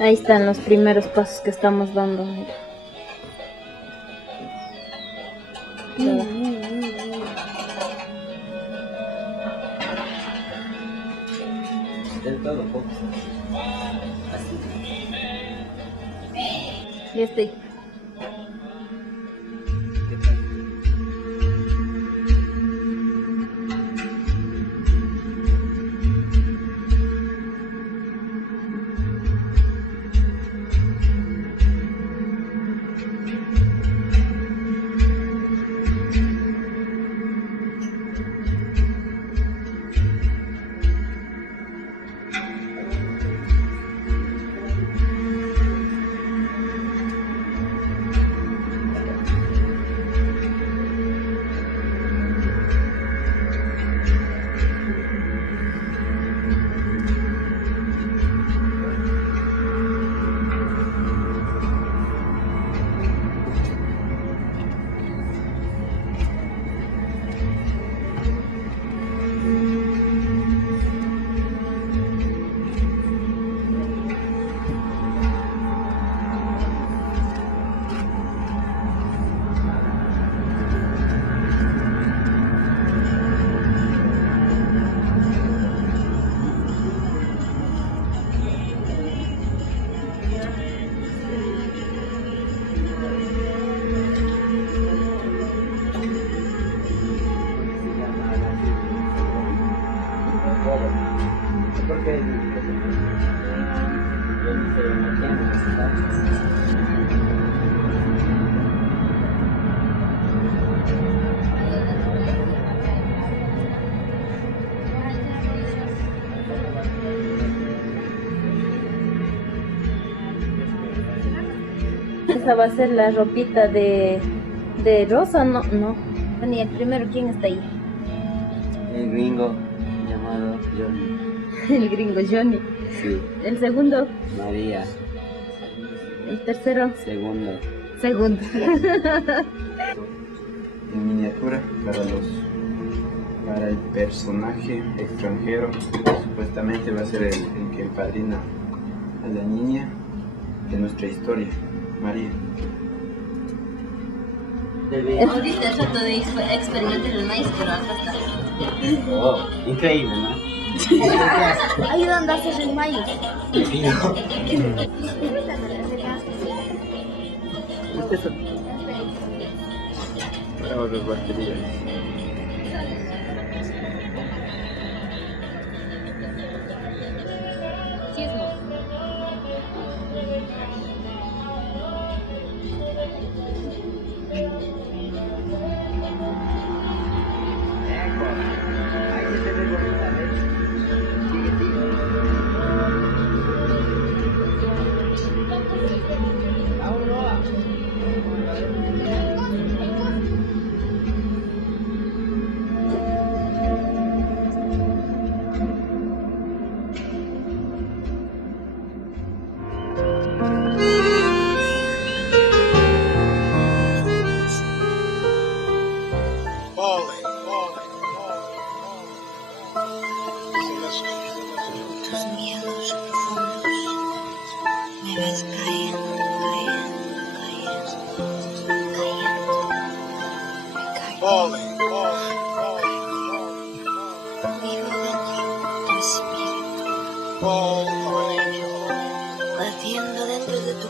Ahí están los primeros pasos que estamos dando. Mira. Del todo poco. Así. Ya estoy. ¿Qué tal? Porque Esa va a ser la ropita de Rosa, no, no. Ni el primero, ¿quién está ahí? el gringo llamado Johnny. El gringo Johnny. Sí. El segundo, María. el tercero, Segundo. segundo. En miniatura para el personaje extranjero, supuestamente va a ser el que padrina a la niña de nuestra historia, María. Ahorita trato de experimentar el maíz, pero acá está. Oh, increíble, ¿no? Ayudando a hacer el maíz. Ahora las baterías. Tus miedos profundos me ves cayendo, cayendo, vivo dentro tu espíritu, latiendo dentro de tu